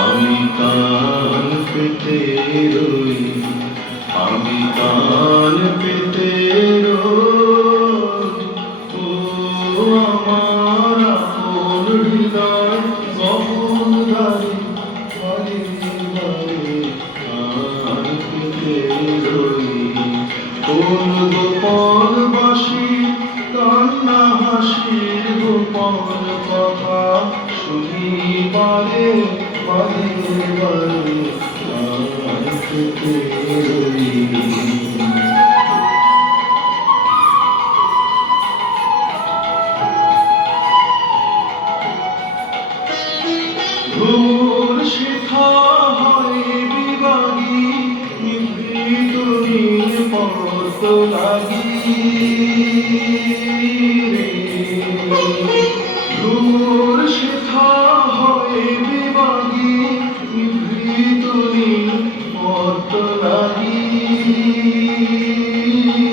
আমি কান পেতে রই, আমি কান পেতে রই, ও আমার আপন হৃদয় গহনদারি, বারে বারে কান পেতে রই। কোন গোপন বাঁশি কান্না হাসির গোপন কথা শুনি বারে বারে বারে কান পেতে রই। ঘোর শিখা হয় বিভাগী, নিভৃত নীল পদ্ম লাগি রে। ঘোর শিখা হয় বিভাগী, নিভৃত নীল পদ্ম লাগি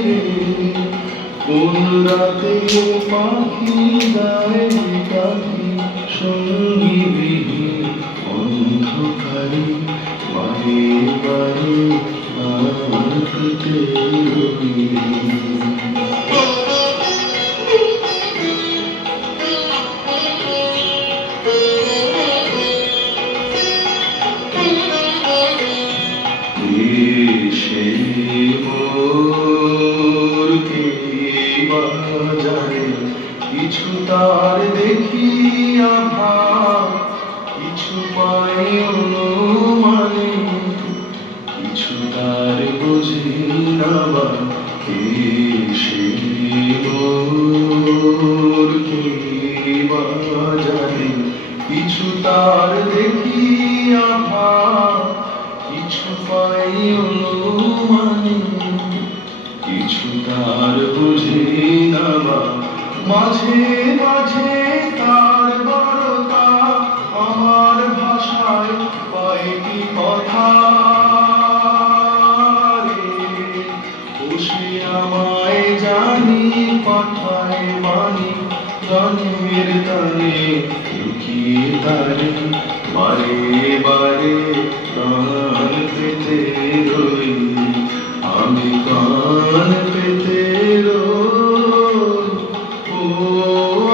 রে। কোন রাতে পাখি গায়ে পাখি সঙ্গী বিহীন অন্ধকারে বারে বারে কান পেতে রই। দেশে মোর কে বাজারে কিছু তার দেখিয়া ভাব, কিছু পাই অনুমানে, কিছু তার বুঝি না বা। দেশে মোর কে বাজারে কিছু তার দেখিয়া ভাব, কিছু পাই অনুমানে, কিছু তার বুঝি না বা। মাঝে মাঝে তার বারতা আমার ভাষায় পাইনি কথা রে। বসে আমায় জানি পাঠায় বাণী গানের গানে লুকিয়ে তারে বারে বারে কান পেতে রই। আমি কান পেতে রই, ও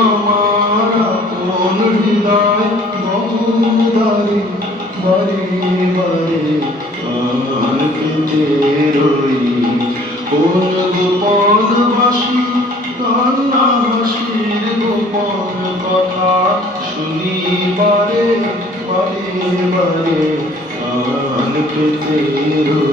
আমার আপন হৃদয় গহনদারি, বারে বারে কান পেতে রই। কোন গোপন বাঁশি কান্না হাসির গোপন কথা শুনি বারে বারে বারে কান পেতে রই।